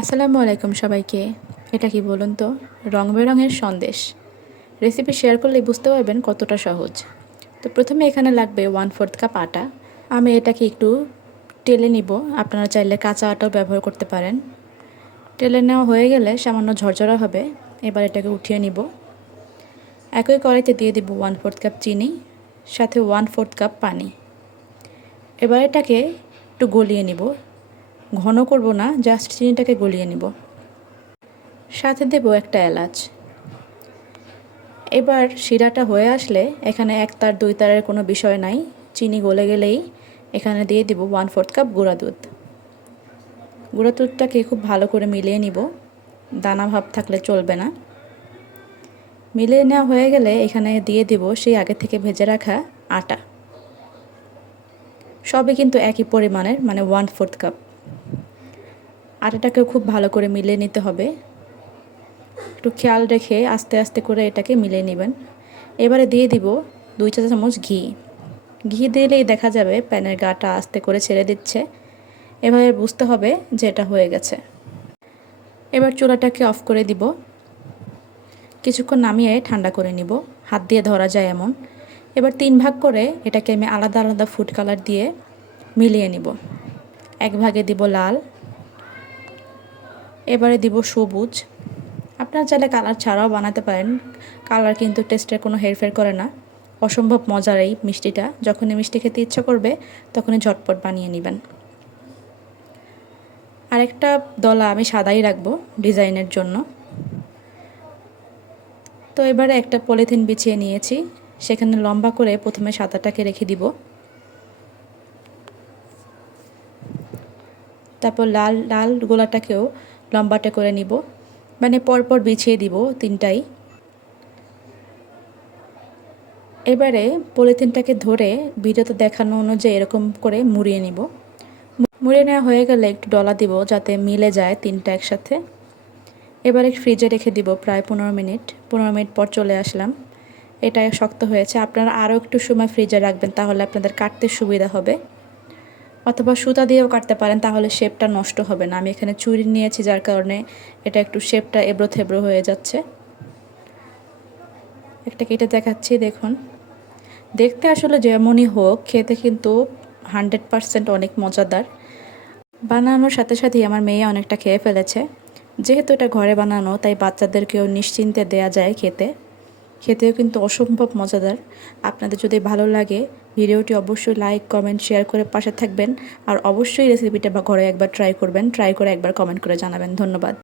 আসসালামু আলাইকুম সবাইকে। এটা কি বলুন তো? রং বেরঙের সন্দেশ রেসিপি শেয়ার করলে বুঝতে পারবেন কতটা সহজ। তো প্রথমে এখানে লাগবে 1/4 কাপ আটা। আমি এটাকে একটু টেলে নিব। আপনারা চাইলে কাঁচা আটাও ব্যবহার করতে পারেন। টেলে নেওয়া হয়ে গেলে সামান্য ঝরঝরা হবে। এবার এটাকে উঠিয়ে নিব। একই কড়াইতে দিয়ে দিব 1/4 কাপ চিনি, সাথে 1/4 কাপ পানি। এবার এটাকে একটু গলিয়ে নিব। ঘন করব না, জাস্ট চিনিটাকে গলিয়ে নিব। সাথে দেব একটা এলাচ। এবার শিরাটা হয়ে আসলে এখানে 1 তার 2 তারের কোনো বিষয় নাই। চিনি গলে গেলেই এখানে দিয়ে দিব 1/4 কাপ গুঁড়া দুধ। গুঁড়া দুধটাকে খুব ভালো করে মিলিয়ে নিব, দানা ভাব থাকলে চলবে না। মিলিয়ে নেওয়া হয়ে গেলে এখানে দিয়ে দিব সেই আগে থেকে ভেজে রাখা আটা। সবই কিন্তু একই পরিমাণের, মানে 1/4 কাপ। আটাটাকেও খুব ভালো করে মিলিয়ে নিতে হবে। একটু খেয়াল রেখে আস্তে আস্তে করে এটাকে মিলিয়ে নেবেন। এবারে দিয়ে দিব 2 চা চামচ ঘি। ঘি দিলেই দেখা যাবে প্যানের গাটা আস্তে করে ছেড়ে দিচ্ছে। এভাবে বুঝতে হবে যে এটা হয়ে গেছে। এবার চুলাটাকে অফ করে দিব। কিছুক্ষণ নামিয়ে ঠান্ডা করে নিব। হাত দিয়ে ধরা যায় এমন। এবার 3 ভাগ করে এটাকে আমি আলাদা আলাদা ফুড কালার দিয়ে মিলিয়ে নিব। এক ভাগে দিব লাল, এবারে দিব সবুজ। আপনারা চাইলে কালার ছাড়াও বানাতে পারেন। কালার কিন্তু টেস্টের কোনো হেরফের করে না। অসম্ভব মজার এই মিষ্টিটা। যখনই মিষ্টি খেতে ইচ্ছা করবে তখনই ঝটপট বানিয়ে নেবেন। আরেকটা দলা আমি সাদাই রাখবো ডিজাইনের জন্য। তো এবারে একটা পলিথিন বিছিয়ে নিয়েছি, সেখানে লম্বা করে প্রথমে সাদাটাকে রেখে দিব। তারপর লাল লাল গোলাটাকেও লম্বাটা করে নিব, মানে পরপর বিছিয়ে দিব তিনটাই। এবারে পলিথিনটাকে ধরে ভিডিওতে দেখানো অনুযায়ী এরকম করে মুড়িয়ে নিব। মুড়িয়ে নেওয়া হয়ে গেলে একটু ডলা দিব যাতে মিলে যায় তিনটা একসাথে। এবারে ফ্রিজে রেখে দিব প্রায় 15 মিনিট। 15 মিনিট পর চলে আসলাম। এটা শক্ত হয়েছে। আপনারা আরও একটু সময় ফ্রিজে রাখবেন, তাহলে আপনাদের কাটতে সুবিধা হবে। অথবা সুতা দিয়েও কাটতে পারেন, তাহলে শেপটা নষ্ট হবে না। আমি এখানে ছুরি নিয়েছি, যার কারণে এটা একটু শেপটা এবড়ো থেবড়ো হয়ে যাচ্ছে। একটা কেটে দেখাচ্ছি, দেখুন। দেখতে আসলে যেমনই হোক, খেতে কিন্তু 100% অনেক মজাদার। বানানোর সাথে সাথেই আমার মেয়ে অনেকটা খেয়ে ফেলেছে। যেহেতু এটা ঘরে বানানো, তাই বাচ্চাদেরকেও নিশ্চিন্তে দেয়া যায় খেতে। খেতেও কিন্তু অসম্ভব মজাদার। আপনাদের যদি ভালো লাগে ভিডিওটি অবশ্যই লাইক, কমেন্ট, শেয়ার করে পাশে থাকবেন। আর অবশ্যই রেসিপিটা ঘরে একবার ট্রাই করবেন। ট্রাই করে একবার কমেন্ট করে জানাবেন। ধন্যবাদ।